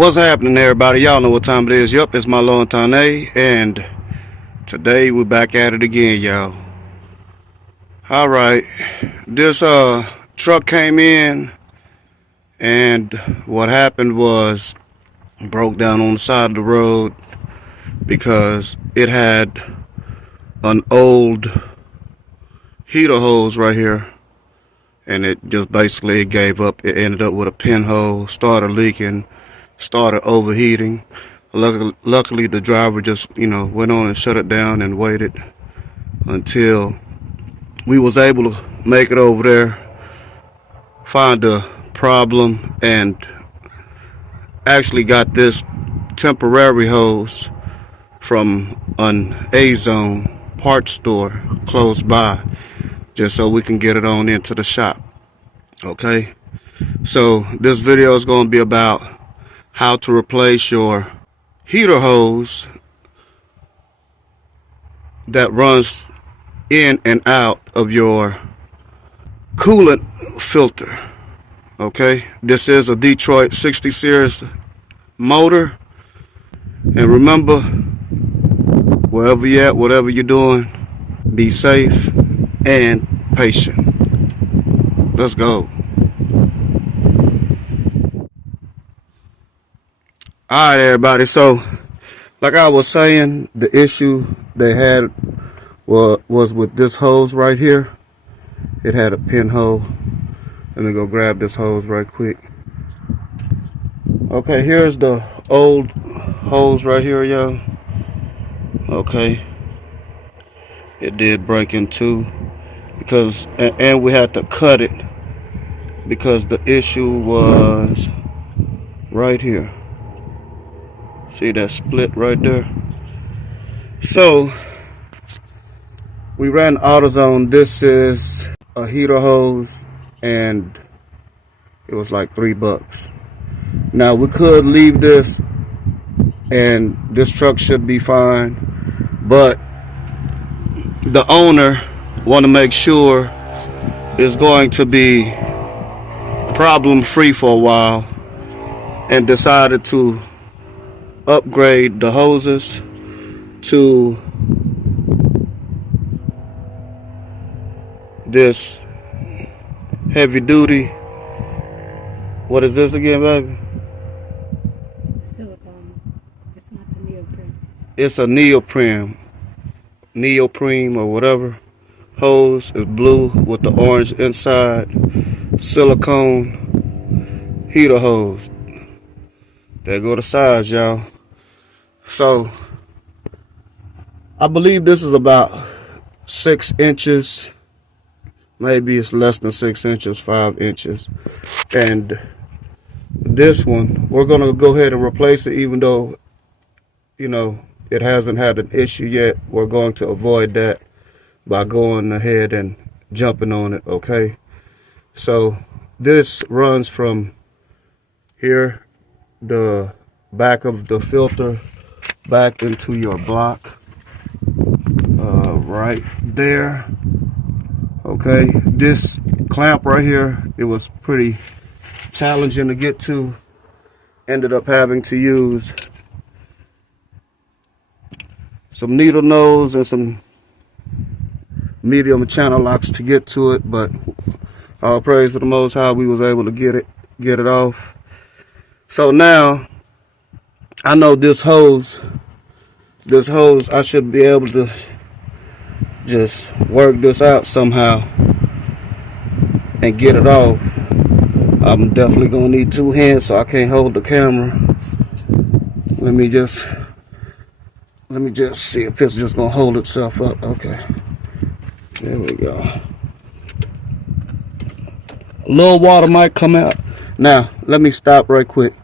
What's happening, everybody? Y'all know what time it is. Yup, it's Mahlon Tane, and today we're back at it again, y'all. Alright, this truck came in, and what happened was broke down on the side of the road because it had an old heater hose right here, and it just basically gave up. It ended up with a pinhole, started leaking, started overheating. Luckily the driver just went on and shut it down and waited until we was able to make it over there, find the problem, and actually got this temporary hose from an A-Zone parts store close by, just so we can get it on into the shop. Okay, so this video is going to be about how to replace your heater hose that runs in and out of your coolant filter. Okay, this is a Detroit 60 series motor, and remember, wherever you're at, whatever you're doing, be safe and patient. Let's go. Alright, everybody, so like I was saying, the issue they had was with this hose right here. It had a pinhole. Let me go grab this hose right quick. Okay, here's the old hose right here, y'all. Okay, it did break in two because, and we had to cut it because the issue was right here. See that split right there? So we ran AutoZone. This is a heater hose, and it was like $3. Now we could leave this, and this truck should be fine, but the owner want to make sure it's going to be problem free for a while, and decided to upgrade the hoses to this heavy duty. What is this again, baby? Silicone. It's not the neoprene. It's a neoprene or whatever hose. Is blue with the orange inside. Silicone heater hose. There go the size, y'all. So I believe this is about 6 inches. Maybe it's less than 6 inches, 5 inches. And this one, we're going to go ahead and replace it, even though, it hasn't had an issue yet. We're going to avoid that by going ahead and jumping on it, okay? So this runs from here, the back of the filter, back into your block, right there. Okay, this clamp right here, it was pretty challenging to get to. Ended up having to use some needle nose and some medium channel locks to get to it, but all praise to the Most High, we was able to get it off. So now I know this hose, I should be able to just work this out somehow and get it off. I'm definitely gonna need 2 hands, so I can't hold the camera. Let me just see if it's just gonna hold itself up. Okay, there we go. A little water might come out. Now let me stop right quick.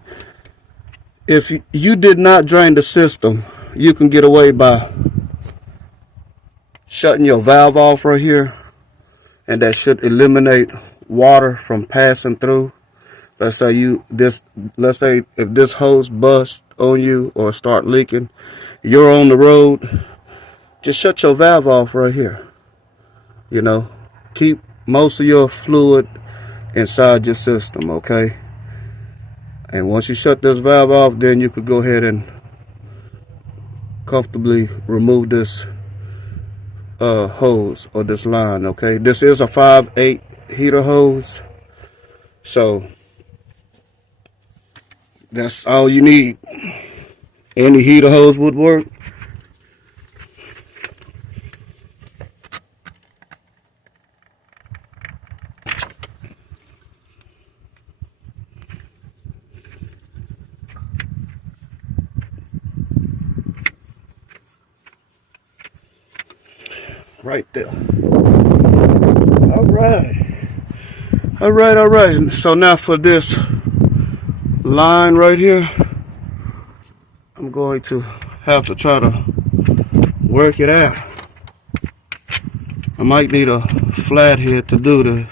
If you did not drain the system, you can get away by shutting your valve off right here, and that should eliminate water from passing through. Let's say if this hose busts on you or start leaking, you're on the road, just shut your valve off right here. Keep most of your fluid inside your system, okay? And once you shut this valve off, then you could go ahead and comfortably remove this hose or this line. Okay, this is a 5/8 heater hose, so that's all you need. Any heater hose would work. Right there. All right. So now for this line right here, I'm going to have to try to work it out. I might need a flathead to do this,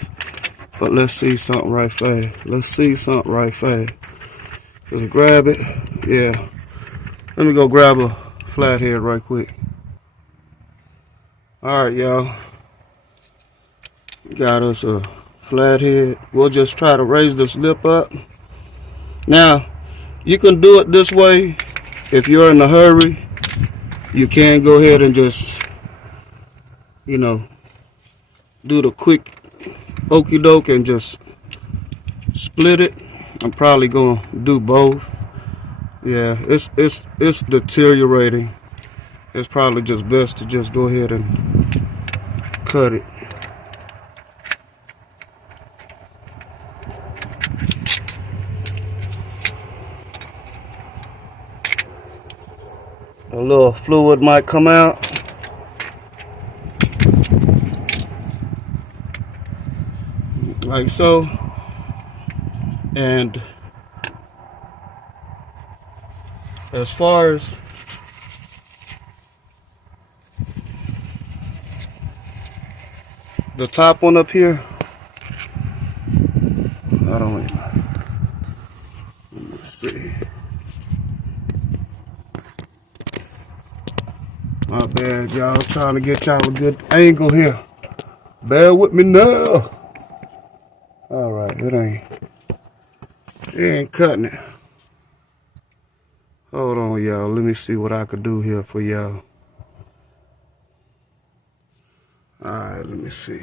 but let's see something right fast. Just grab it. Yeah. Let me go grab a flathead right quick. All right, y'all. Got us a flathead. We'll just try to raise this lip up. Now, you can do it this way. If you're in a hurry, you can go ahead and just, you know, do the quick okey doke and just split it. I'm probably gonna do both. Yeah, it's deteriorating. It's probably just best to just go ahead and cut it. A little fluid might come out. Like so. And as far as the top one up here, I don't know. Let's see. My bad, y'all. Trying to get y'all a good angle here. Bear with me now. All right, it ain't cutting it. Hold on, y'all. Let me see what I could do here for y'all. All right, let me see.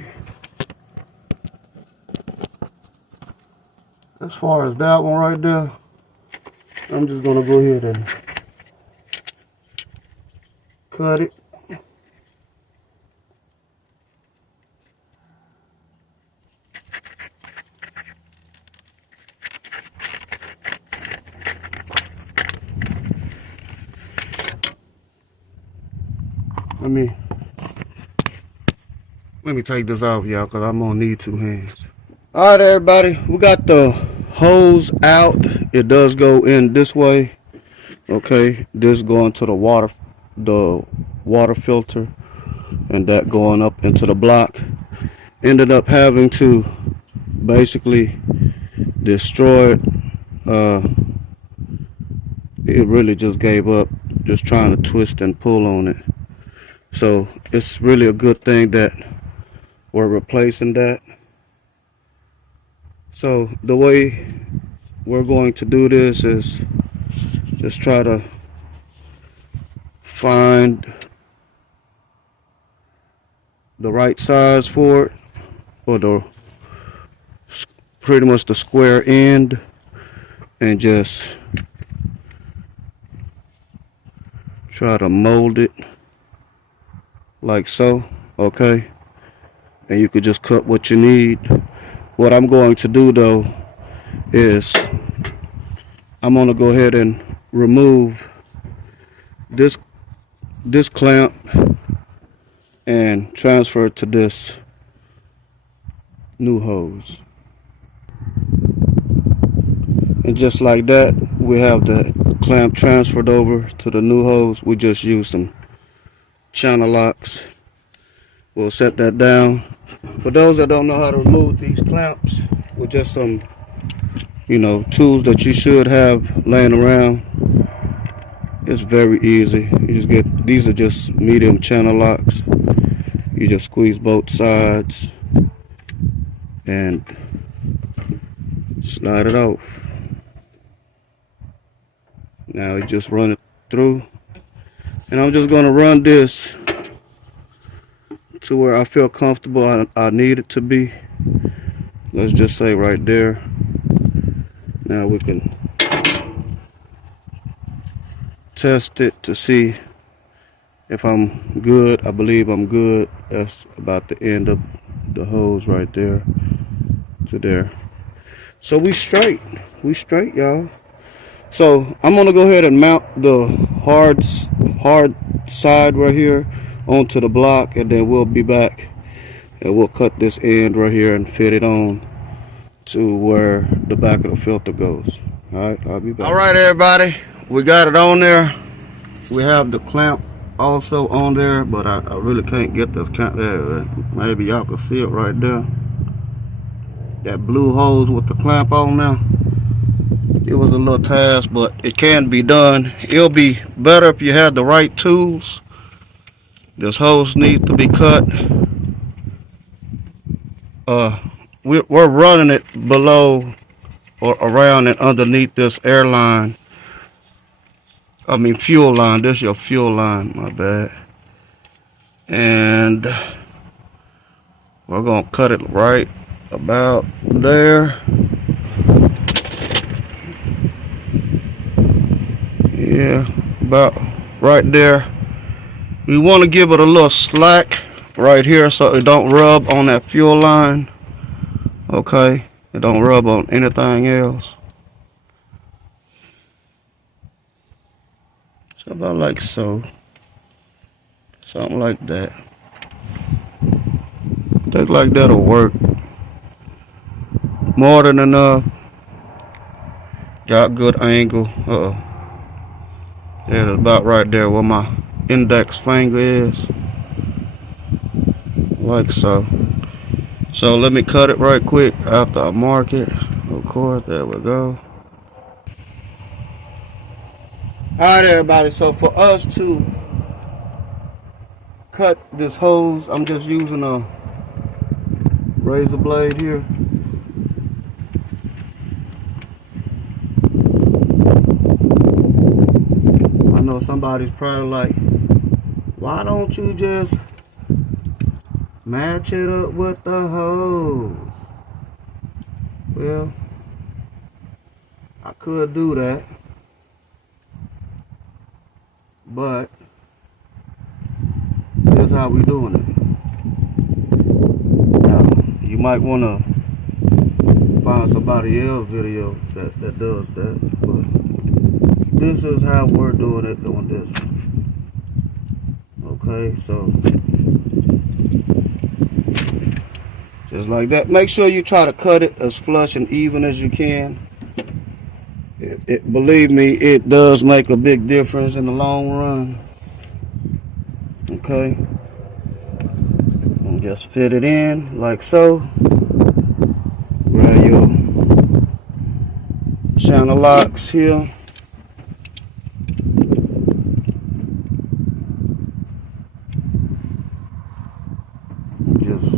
As far as that one right there, I'm just gonna go ahead and cut it. Let me take this off, y'all, because I'm gonna need 2 hands. All right, everybody, we got the hose out. It does go in this way. Okay, this going to the water filter, and that going up into the block. Ended up having to basically destroy it. It really just gave up, just trying to twist and pull on it. So it's really a good thing that we're replacing that. So the way we're going to do this is just try to find the right size for it, or pretty much the square end, and just try to mold it like so. Okay, and you could just cut what you need. What I'm going to do though is I'm going to go ahead and remove this clamp and transfer it to this new hose. And just like that, we have the clamp transferred over to the new hose. We just use some channel locks. We'll set that down. For those that don't know how to remove these clamps with just some, tools that you should have laying around, it's very easy. You just get, these are just medium channel locks. You just squeeze both sides and slide it off. Now we just run it through. And I'm just gonna run this to where I feel comfortable I need it to be. Let's just say right there. Now we can test it to see if I'm good. I believe I'm good. That's about the end of the hose right there to there. So we straight, y'all. So I'm gonna go ahead and mount the hard side right here onto the block, and then we'll be back and we'll cut this end right here and fit it on to where the back of the filter goes. All right, I'll be back. All right, everybody, we got it on there. We have the clamp also on there, but I really can't get this clamp there. Maybe y'all can see it right there. That blue hose with the clamp on there. It was a little task, but it can be done. It'll be better if you had the right tools. This hose needs to be cut. We're running it below or around and underneath this air line. I mean fuel line. This is your fuel line, my bad. And we're gonna cut it right about there. Yeah, about right there. We want to give it a little slack right here so it don't rub on that fuel line. Okay, it don't rub on anything else. So about like so. Something like that. Think like that'll work. More than enough. Got good angle. Yeah, it's about right there where my index finger is. Like so. So let me cut it right quick after I mark it. Of course, there we go. Alright, everybody, so for us to cut this hose, I'm just using a razor blade here. I know somebody's probably like, why don't you just match it up with the hose? Well, I could do that, but here's how we doing it. Now, you might want to find somebody else's video that does that, but this is how we're doing it on this one. Okay, so just like that. Make sure you try to cut it as flush and even as you can. Believe me, it does make a big difference in the long run. Okay, and just fit it in like so. Grab your channel locks here. Just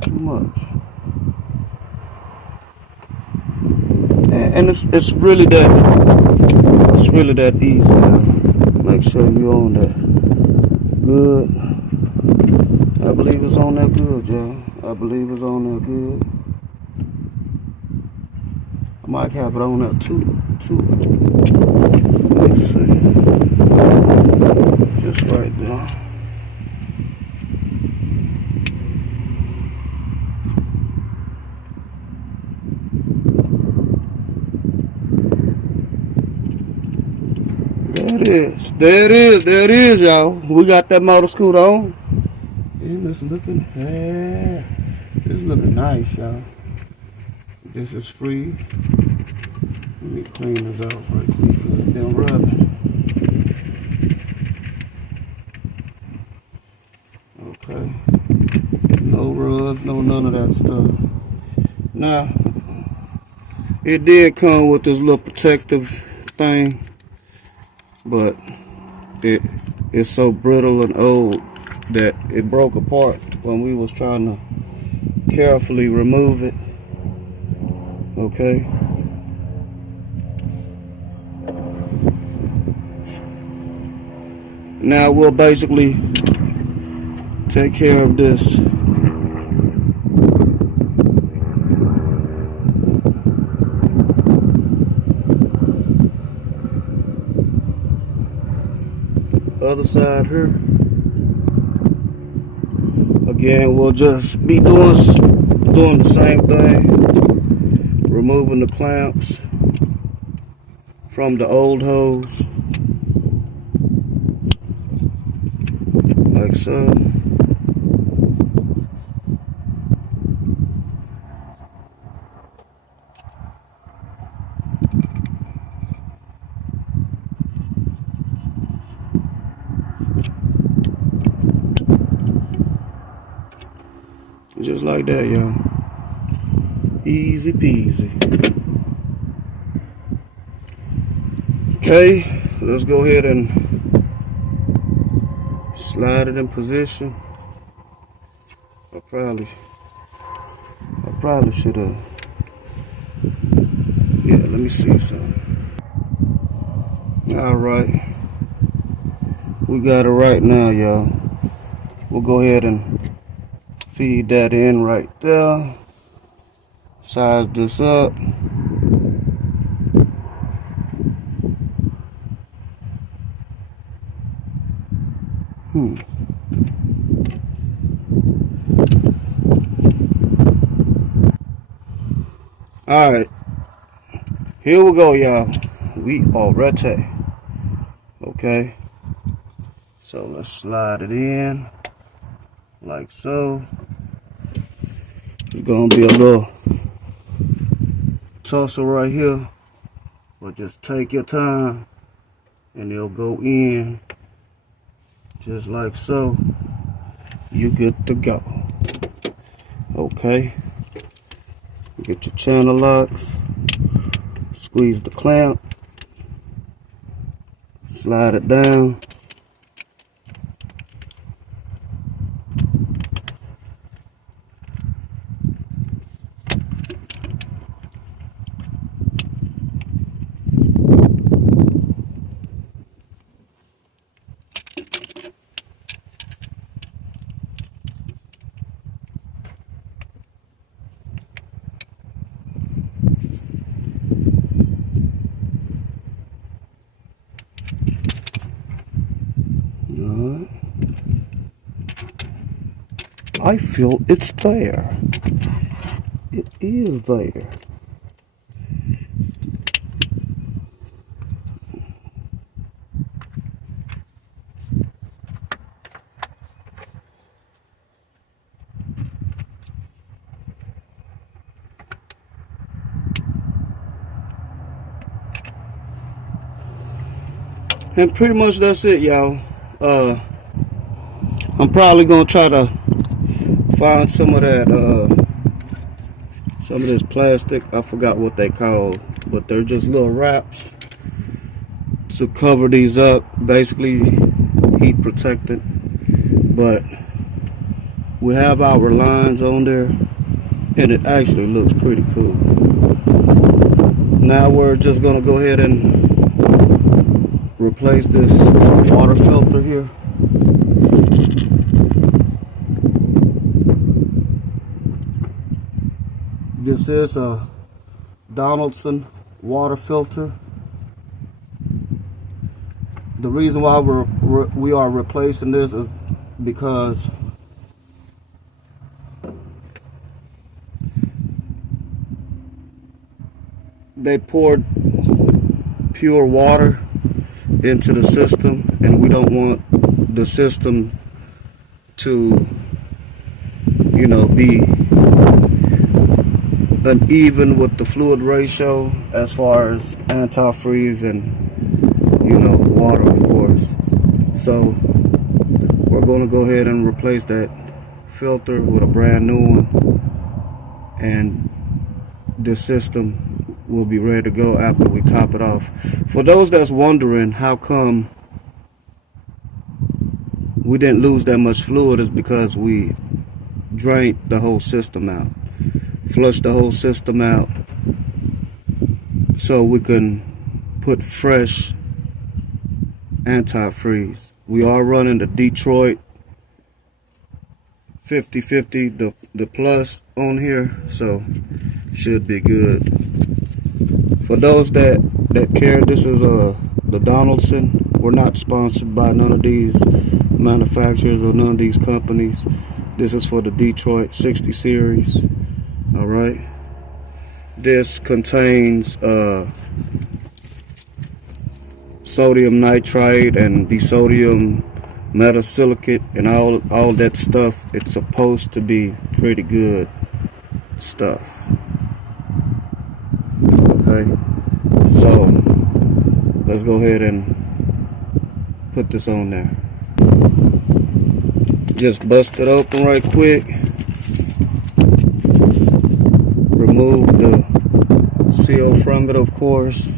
too much. And it's really that easy. Make sure you're on that good. I believe it's on there good, y'all. I believe it's on there good. I might have it on there too. Let's see. Just right there. There it is, y'all. We got that motor scooter on. And it's looking nice, y'all. This is free. Let me clean this out right quick because it's been rubbing. Okay. No rub, no none of that stuff. Now, it did come with this little protective thing, but it's so brittle and old that it broke apart when we was trying to carefully remove it. Okay, Now we'll basically take care of this other side here. Again, we'll just be doing the same thing, removing the clamps from the old hose, like so. Just like that, y'all. Easy peasy. Okay, let's go ahead and slide it in position. I probably should have. Yeah, let me see something. All right, we got it right now, y'all. We'll go ahead and feed that in right there. Size this up. All right, here we go, y'all. We are ready. Okay, so let's slide it in like so. It's gonna be a little tussle right here, but just take your time and it'll go in just like so. You good to go. Okay, get your channel locks, squeeze the clamp, slide it down. I feel it's there. It is there. And pretty much that's it, y'all. I'm probably gonna try to find some of that, some of this plastic. I forgot what they call, but they're just little wraps to cover these up. Basically, heat protectant. But we have our lines on there, and it actually looks pretty cool. Now we're just gonna go ahead and replace this water filter here. This is a Donaldson water filter. The reason why we are replacing this is because they poured pure water into the system, and we don't want the system to, you know, be uneven with the fluid ratio as far as antifreeze and, you know, water, of course. So we're going to go ahead and replace that filter with a brand new one, and this system will be ready to go after we top it off. For those that's wondering how come we didn't lose that much fluid, is because we drained the whole system out, flushed the whole system out, so we can put fresh antifreeze We are running the Detroit 50/50, the plus on here, so should be good. For those that care, this is the Donaldson. We're not sponsored by none of these manufacturers or none of these companies. This is for the Detroit 60 series. All right. This contains sodium nitrite and disodium metasilicate and all that stuff. It's supposed to be pretty good stuff. Okay, so let's go ahead and put this on there. Just bust it open right quick. Remove the seal from it, of course.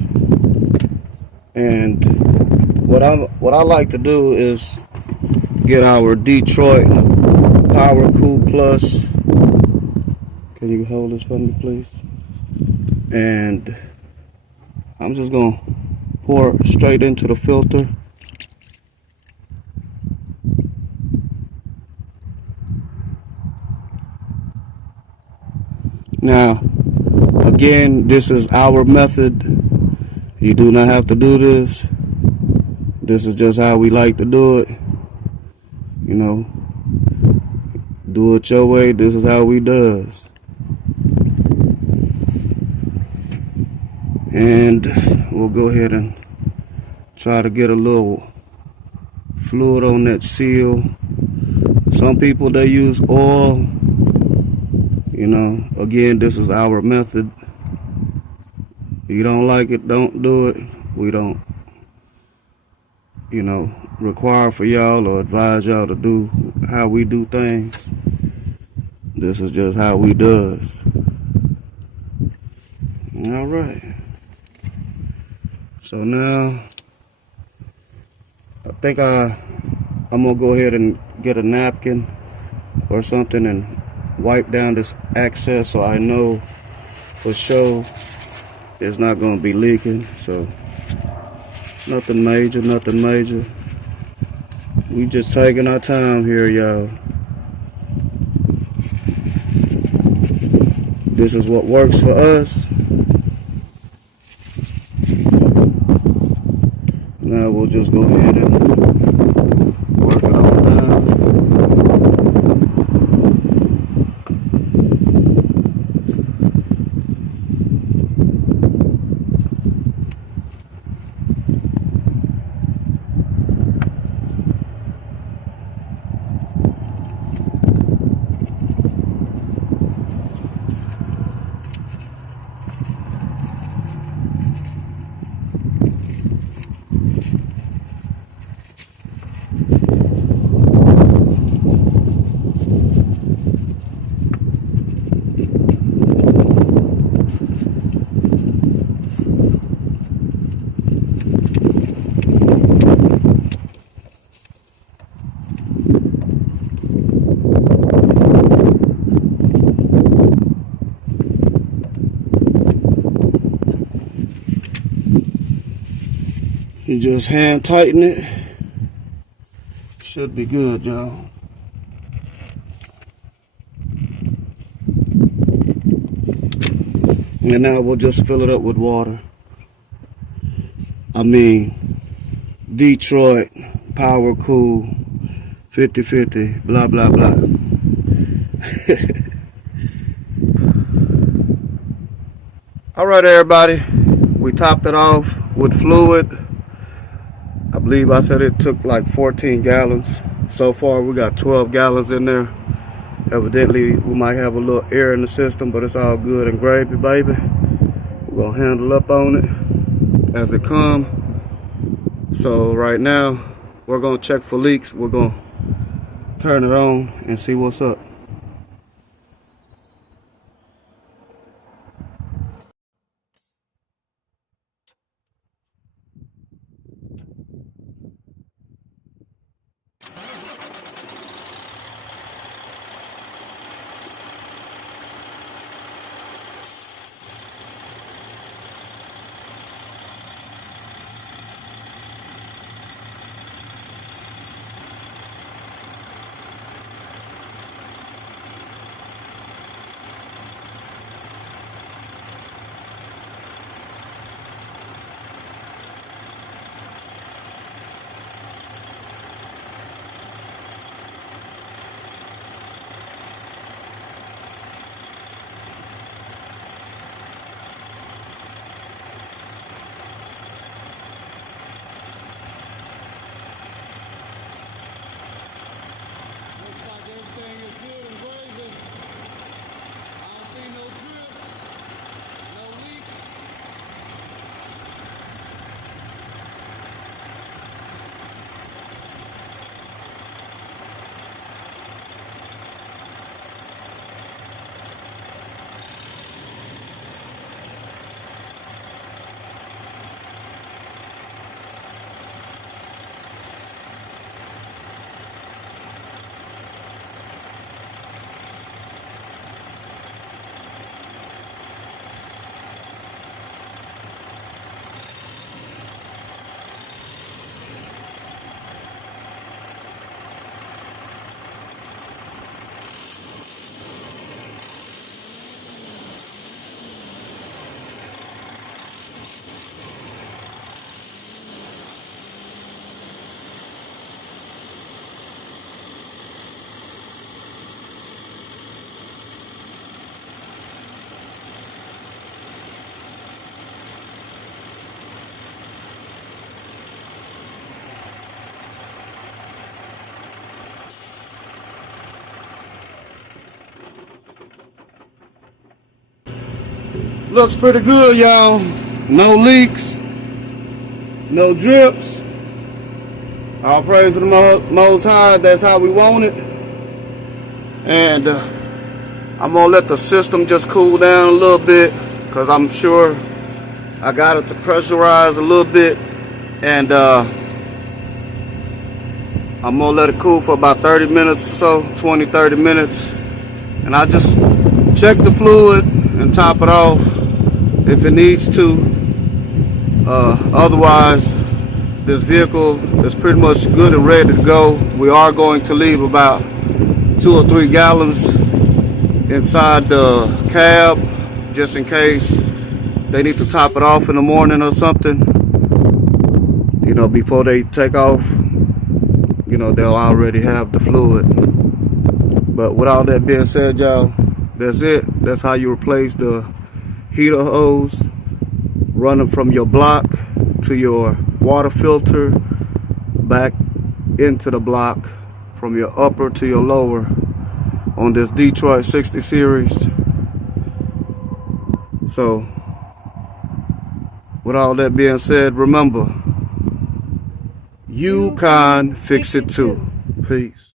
And what I like to do is get our Detroit Power Cool Plus. Can you hold this for me, please? And I'm just gonna pour straight into the filter. Now, again, this is our method. You do not have to do this. This is just how we like to do it. You know, do it your way. This is how we does. And we'll go ahead and try to get a little fluid on that seal. Some people, they use oil. You know, again, this is our method. You don't like it, don't do it. We don't, you know, require for y'all or advise y'all to do how we do things. This is just how we does. All right. So now, I think I'm gonna go ahead and get a napkin or something and wipe down this excess so I know for sure it's not gonna be leaking. So nothing major, nothing major. We just taking our time here, y'all. This is what works for us. Now we'll just go ahead and work it all down. You just hand tighten it. Should be good, y'all. And now we'll just fill it up with water. I mean, Detroit Power Cool 50/50, blah, blah, blah. All right, everybody. We topped it off with fluid. I believe I said it took like 14 gallons. So far, we got 12 gallons in there. Evidently, we might have a little air in the system, but it's all good and gravy, baby. We're gonna handle up on it as it comes. So right now, we're gonna check for leaks. We're gonna turn it on and see what's up. Looks pretty good, y'all. No leaks, no drips. All praise to the Most High. That's how we want it. And I'm gonna let the system just cool down a little bit, because I'm sure I got it to pressurize a little bit. And I'm gonna let it cool for about 30 minutes or so, 20-30 minutes. And I just check the fluid and top it off if it needs to. Otherwise, this vehicle is pretty much good and ready to go. We are going to leave about 2 or 3 gallons inside the cab, just in case they need to top it off in the morning or something. You know, before they take off, you know, they'll already have the fluid. But with all that being said, y'all, that's it. That's how you replace the heater hose running from your block to your water filter back into the block, from your upper to your lower, on this Detroit 60 series. So with all that being said, remember, you can fix it too. Peace.